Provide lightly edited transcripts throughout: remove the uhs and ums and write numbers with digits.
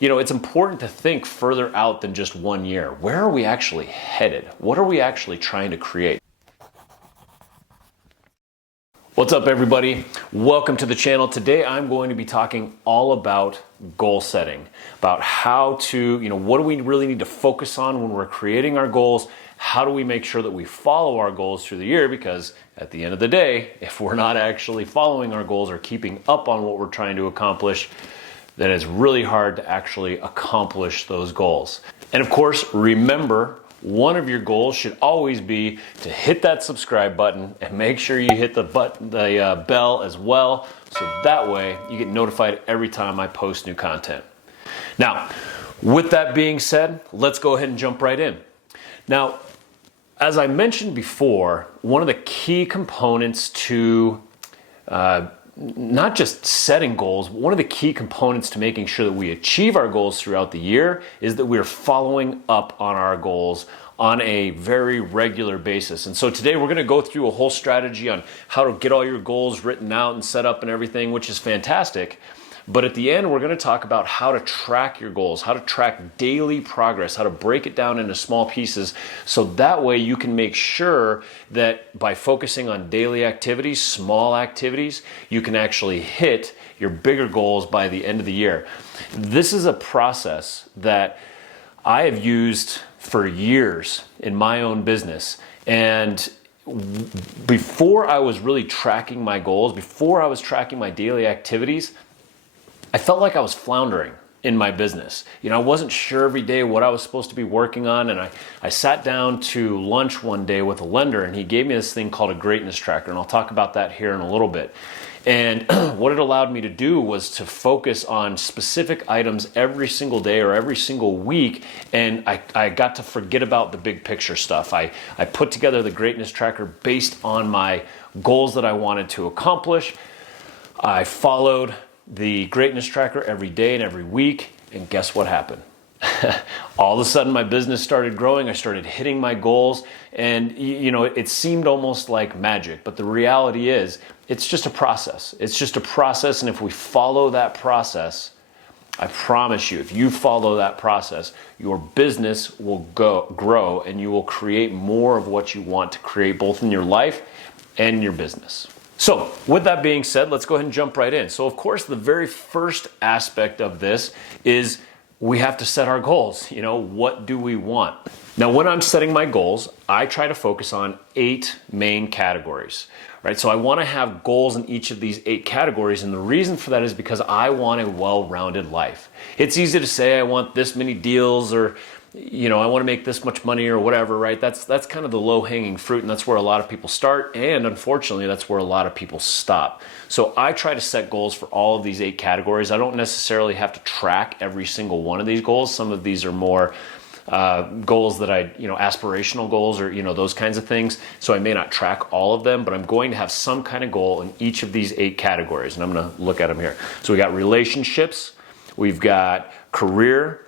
it's important to think further out than just 1 year. Where are we actually headed? What are we actually trying to create? What's up, everybody? Welcome to the channel. Today I'm going to be talking all about goal setting, about how to, what do we really need to focus on when we're creating our goals? How do we make sure that we follow our goals through the year? Because at the end of the day, if we're not actually following our goals or keeping up on what we're trying to accomplish, then it's really hard to actually accomplish those goals. And of course, remember, one of your goals should always be to hit that subscribe button and make sure you hit the bell as well, so that way you get notified every time I post new content. Now, with that being said, let's go ahead and jump right in. Now, as I mentioned before, one of the key components to not just setting goals, but one of the key components to making sure that we achieve our goals throughout the year is that we're following up on our goals on a very regular basis. And so today we're going to go through a whole strategy on how to get all your goals written out and set up and everything, which is fantastic. But at the end, we're going to talk about how to track your goals, how to track daily progress, how to break it down into small pieces, so that way you can make sure that by focusing on daily activities, small activities, you can actually hit your bigger goals by the end of the year. This is a process that I have used for years in my own business. And before I was really tracking my goals, before I was tracking my daily activities, I felt like I was floundering in my business. I wasn't sure every day what I was supposed to be working on, and I sat down to lunch one day with a lender, and he gave me this thing called a greatness tracker, and I'll talk about that here in a little bit. And what it allowed me to do was to focus on specific items every single day or every single week, and I got to forget about the big picture stuff. I put together the greatness tracker based on my goals that I wanted to accomplish. I followed the greatness tracker every day and every week, and guess what happened? All of a sudden my business started growing, I started hitting my goals, and it seemed almost like magic, but the reality is it's just a process. It's just a process, and if we follow that process, I promise you, if you follow that process, your business will grow, and you will create more of what you want to create, both in your life and in your business. So with that being said, let's go ahead and jump right in. So of course, the very first aspect of this is we have to set our goals. What do we want? Now, when I'm setting my goals, I try to focus on 8 main categories, right? So I want to have goals in each of these 8 categories. And the reason for that is because I want a well-rounded life. It's easy to say I want this many deals, or I want to make this much money or whatever, right? That's kind of the low-hanging fruit, and that's where a lot of people start, and unfortunately, that's where a lot of people stop. So I try to set goals for all of these 8 categories. I don't necessarily have to track every single one of these goals. Some of these are more goals that aspirational goals, or those kinds of things. So I may not track all of them, but I'm going to have some kind of goal in each of these 8 categories, and I'm going to look at them here. So we got relationships, we've got career,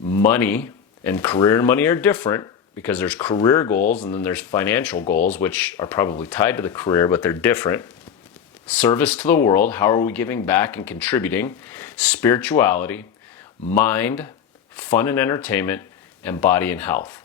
money. And career and money are different because there's career goals and then there's financial goals, which are probably tied to the career, but they're different. Service to the world, how are we giving back and contributing? Spirituality, mind, fun and entertainment, and body and health.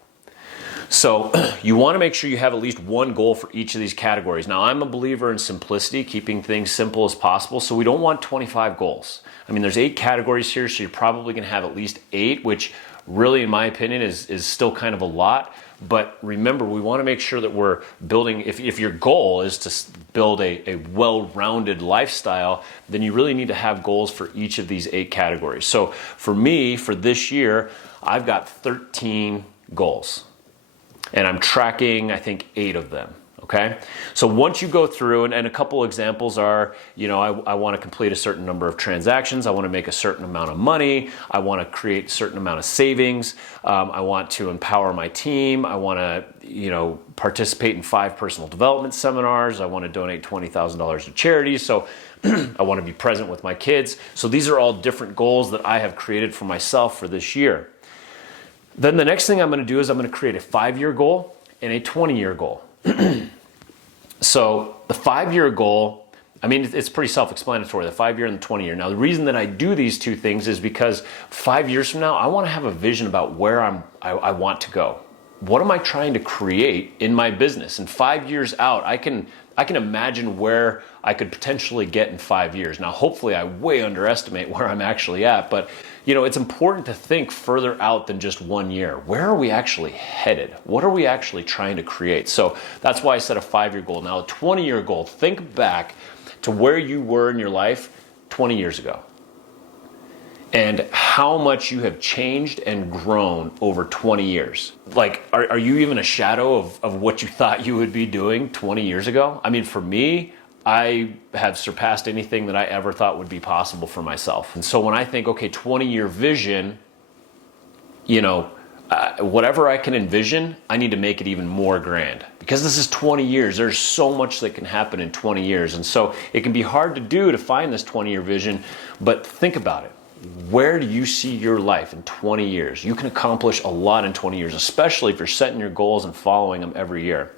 So you want to make sure you have at least one goal for each of these categories. Now, I'm a believer in simplicity, keeping things simple as possible, so we don't want 25 goals. There's 8 categories here, so you're probably going to have at least 8, which really, in my opinion, is still kind of a lot. But remember, we want to make sure that we're building, if your goal is to build a well-rounded lifestyle, then you really need to have goals for each of these 8 categories. So for me, for this year, I've got 13 goals. And I'm tracking, I think, 8 of them. Okay, so once you go through, and a couple examples are, I want to complete a certain number of transactions, I want to make a certain amount of money, I want to create a certain amount of savings, I want to empower my team, I want to, participate in 5 personal development seminars, I want to donate $20,000 to charities, so I want to be present with my kids. So these are all different goals that I have created for myself for this year. Then the next thing I'm going to do is I'm going to create a 5-year goal and a 20-year goal. So the 5-year goal I mean, it's pretty self-explanatory, the 5-year and the 20-year. Now, the reason that I do these two things is because 5 years from now, I want to have a vision about where I want to go. What am I trying to create in my business? And 5 years out, I can imagine where I could potentially get in 5 years. Now, hopefully I way underestimate where I'm actually at, but it's important to think further out than just 1 year. Where are we actually headed? What are we actually trying to create? So that's why I set a 5-year goal. Now, a 20-year goal, think back to where you were in your life 20 years ago, and how much you have changed and grown over 20 years. Like, are you even a shadow of what you thought you would be doing 20 years ago? I mean, for me, I have surpassed anything that I ever thought would be possible for myself. And so when I think, okay, 20-year vision, whatever I can envision, I need to make it even more grand. Because this is 20 years, there's so much that can happen in 20 years. And so it can be hard to find this 20-year vision, but think about it. Where do you see your life in 20 years? You can accomplish a lot in 20 years, especially if you're setting your goals and following them every year.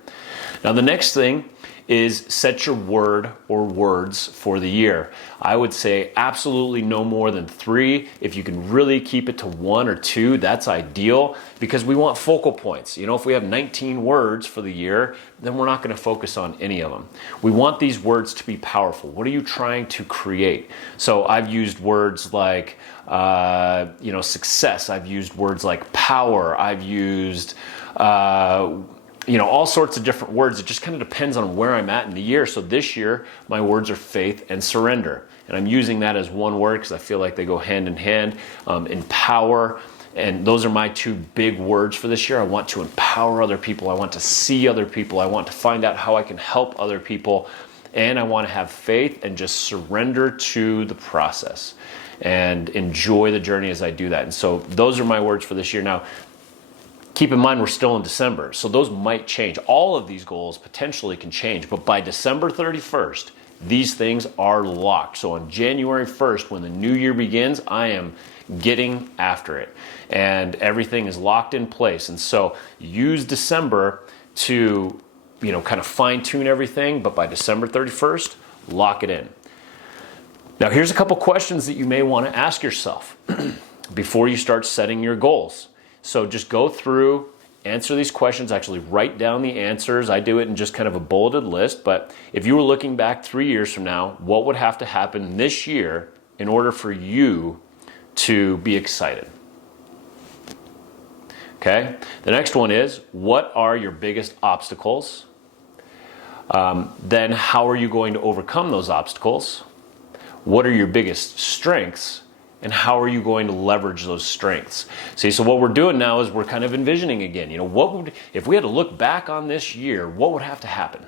Now, the next thing is set your word or words for the year. I would say absolutely no more than 3. If you can really keep it to 1 or 2, that's ideal, because we want focal points. If we have 19 words for the year, then we're not going to focus on any of them. We want these words to be powerful. What are you trying to create? So I've used words like success. I've used words like power. I've used all sorts of different words. It just kind of depends on where I'm at in the year. So this year, my words are faith and surrender. And I'm using that as one word because I feel like they go hand in hand. Empower. And those are my 2 big words for this year. I want to empower other people. I want to see other people. I want to find out how I can help other people. And I want to have faith and just surrender to the process and enjoy the journey as I do that. And so those are my words for this year. Now, keep in mind, we're still in December, so those might change. All of these goals potentially can change, but by December 31st, these things are locked. So on January 1st, when the new year begins, I am getting after it, and everything is locked in place. And so use December to, kind of fine tune everything, but by December 31st, lock it in. Now, here's a couple questions that you may want to ask yourself before you start setting your goals. So just go through, answer these questions, actually write down the answers. I do it in just kind of a bulleted list, but if you were looking back 3 years from now, what would have to happen this year in order for you to be excited? Okay, the next one is, what are your biggest obstacles? Then how are you going to overcome those obstacles? What are your biggest strengths? And how are you going to leverage those strengths? See, so what we're doing now is we're kind of envisioning again, if we had to look back on this year, what would have to happen?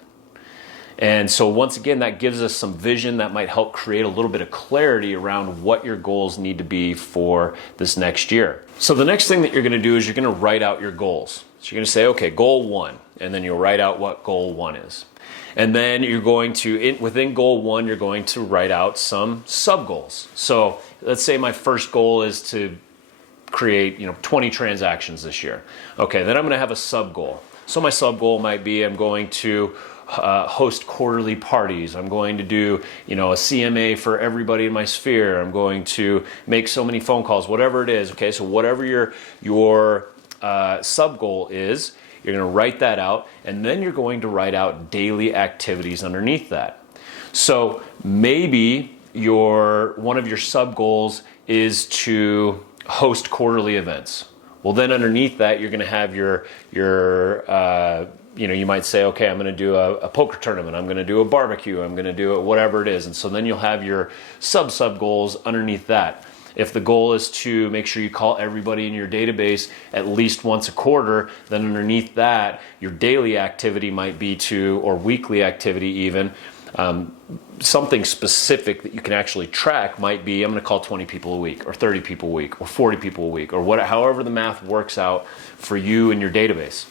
And so once again, that gives us some vision that might help create a little bit of clarity around what your goals need to be for this next year. So the next thing that you're going to do is you're going to write out your goals. So you're going to say, okay, goal 1, and then you'll write out what goal 1 is. And then you're going to, within goal 1, you're going to write out some sub-goals. So let's say my first goal is to create 20 transactions this year. Okay, then I'm going to have a sub-goal. So my sub-goal might be I'm going to host quarterly parties. I'm going to do a CMA for everybody in my sphere. I'm going to make so many phone calls, whatever it is. Okay, so whatever your sub-goal is, you're going to write that out, and then you're going to write out daily activities underneath that. So maybe one of your sub-goals is to host quarterly events. Well, then underneath that, you're going to have your you might say, okay, I'm going to do a poker tournament, I'm going to do a barbecue, I'm going to do whatever it is. And so then you'll have your sub goals underneath that. If the goal is to make sure you call everybody in your database at least once a quarter, then underneath that, your daily activity might be or weekly activity even, something specific that you can actually track might be, I'm going to call 20 people a week, or 30 people a week, or 40 people a week, or however the math works out for you in your database.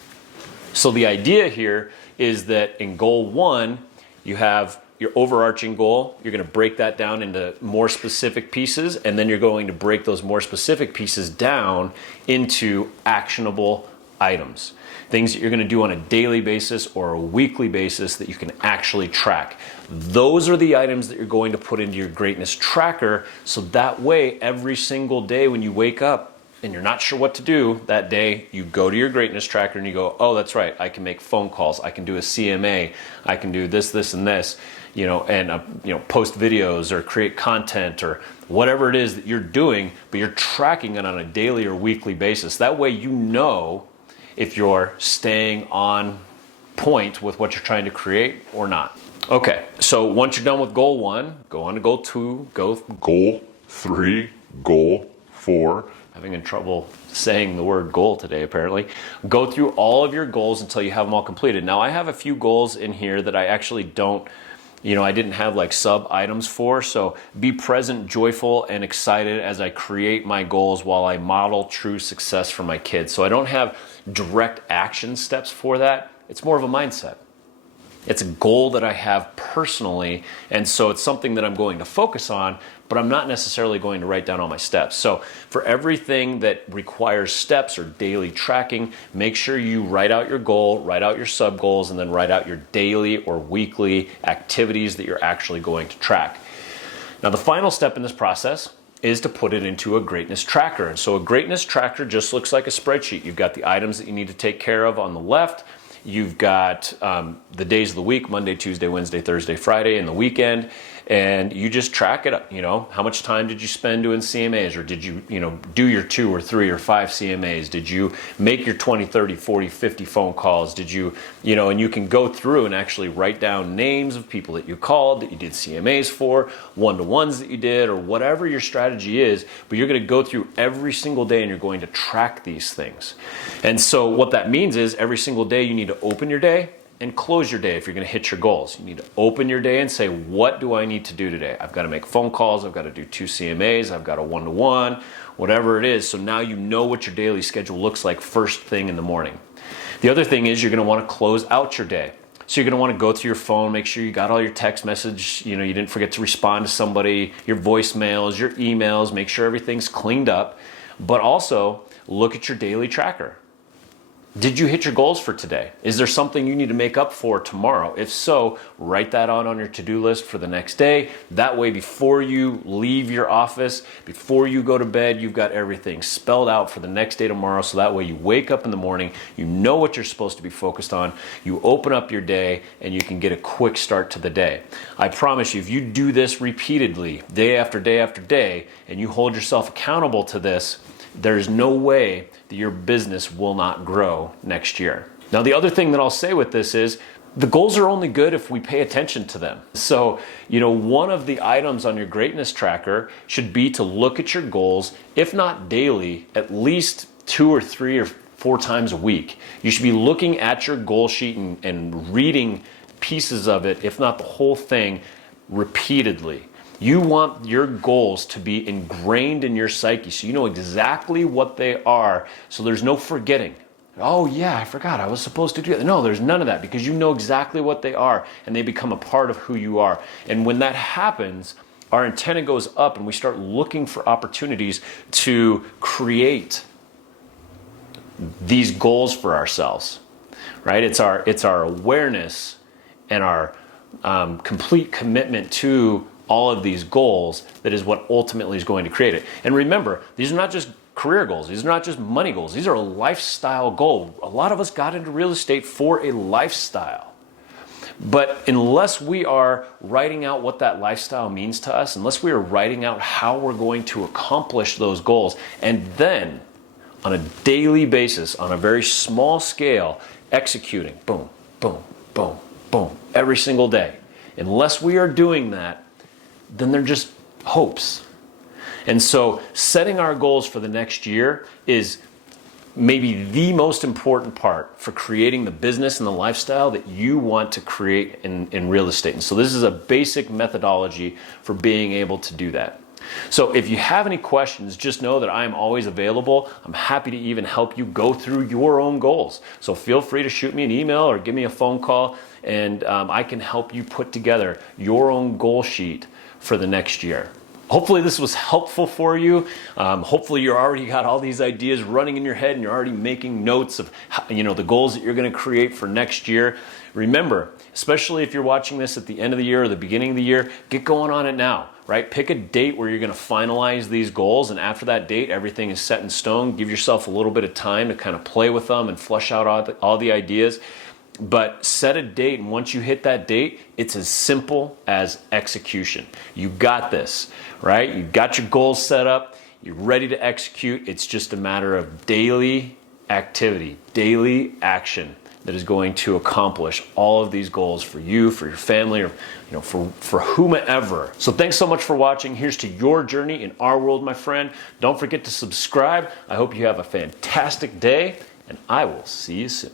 So the idea here is that in goal 1, you have your overarching goal. You're going to break that down into more specific pieces, and then you're going to break those more specific pieces down into actionable items, things that you're going to do on a daily basis or a weekly basis that you can actually track. Those are the items that you're going to put into your greatness tracker, so that way every single day when you wake up and you're not sure what to do that day, you go to your greatness tracker and you go, oh, that's right, I can make phone calls, I can do a CMA, I can do this, this, and this, and post videos or create content or whatever it is that you're doing, but you're tracking it on a daily or weekly basis. That way you know if you're staying on point with what you're trying to create or not. Okay, so once you're done with goal 1, go on to goal 2, goal 3, goal 4. Having in trouble saying the word goal today, apparently. Go through all of your goals until you have them all completed. Now, I have a few goals in here that I actually don't, I didn't have like sub items for. So be present, joyful, and excited as I create my goals while I model true success for my kids. So I don't have direct action steps for that. It's more of a mindset. It's a goal that I have personally, and so it's something that I'm going to focus on, but I'm not necessarily going to write down all my steps. So for everything that requires steps or daily tracking, make sure you write out your goal, write out your sub goals, and then write out your daily or weekly activities that you're actually going to track. Now, the final step in this process is to put it into a greatness tracker. And so a greatness tracker just looks like a spreadsheet. You've got the items that you need to take care of on the left. You've got the days of the week, Monday, Tuesday, Wednesday, Thursday, Friday, and the weekend. And you just track it, how much time did you spend doing CMAs, or did you, do your 2 or 3 or 5 CMAs? Did you make your 20, 30, 40, 50 phone calls? Did you, and you can go through and actually write down names of people that you called, that you did CMAs for, one-to-ones that you did, or whatever your strategy is, but you're going to go through every single day and you're going to track these things. And so what that means is every single day you need to open your day and close your day if you're going to hit your goals. You need to open your day and say, what do I need to do today? I've got to make phone calls, I've got to do 2 CMAs, I've got a one-to-one, whatever it is. So now you know what your daily schedule looks like first thing in the morning. The other thing is you're going to want to close out your day. So you're going to want to go through your phone, make sure you got all your text message, you didn't forget to respond to somebody, your voicemails, your emails, make sure everything's cleaned up, but also look at your daily tracker. Did you hit your goals for today? Is there something you need to make up for tomorrow? If so, write that on your to-do list for the next day. That way, before you leave your office, before you go to bed, you've got everything spelled out for the next day tomorrow. So that way you wake up in the morning, you know what you're supposed to be focused on, you open up your day, and you can get a quick start to the day. I promise you, if you do this repeatedly, day after day after day, and you hold yourself accountable to this, there's no way that your business will not grow next year. Now, the other thing that I'll say with this is the goals are only good if we pay attention to them. So, one of the items on your greatness tracker should be to look at your goals, if not daily, at least 2 or 3 or 4 times a week. You should be looking at your goal sheet and reading pieces of it, if not the whole thing, repeatedly. You want your goals to be ingrained in your psyche so you know exactly what they are, so there's no forgetting. Oh yeah, I forgot I was supposed to do that. No, there's none of that, because you know exactly what they are and they become a part of who you are. And when that happens, our antenna goes up and we start looking for opportunities to create these goals for ourselves, right? It's our awareness and our complete commitment to all of these goals that is what ultimately is going to create it. And remember, these are not just career goals. These are not just money goals. These are a lifestyle goal. A lot of us got into real estate for a lifestyle. But unless we are writing out what that lifestyle means to us, unless we are writing out how we're going to accomplish those goals, and then on a daily basis, on a very small scale, executing, boom, boom, boom, boom, every single day, unless we are doing that, then they're just hopes. And so setting our goals for the next year is maybe the most important part for creating the business and the lifestyle that you want to create in real estate. And so this is a basic methodology for being able to do that. So if you have any questions, just know that I'm always available. I'm happy to even help you go through your own goals. So feel free to shoot me an email or give me a phone call, and I can help you put together your own goal sheet for the next year. Hopefully this was helpful for you. Hopefully you already got all these ideas running in your head and you're already making notes of the goals that you're going to create for next year. Remember, especially if you're watching this at the end of the year or the beginning of the year, get going on it now, right? Pick a date where you're going to finalize these goals, and after that date, everything is set in stone. Give yourself a little bit of time to kind of play with them and flesh out all the ideas. But set a date, and once you hit that date, it's as simple as execution. You got this, right? You got your goals set up, you're ready to execute. It's just a matter of daily activity, daily action that is going to accomplish all of these goals for you, for your family, or for whomever. So thanks so much for watching. Here's to your journey in our world, my friend. Don't forget to subscribe. I hope you have a fantastic day, and I will see you soon.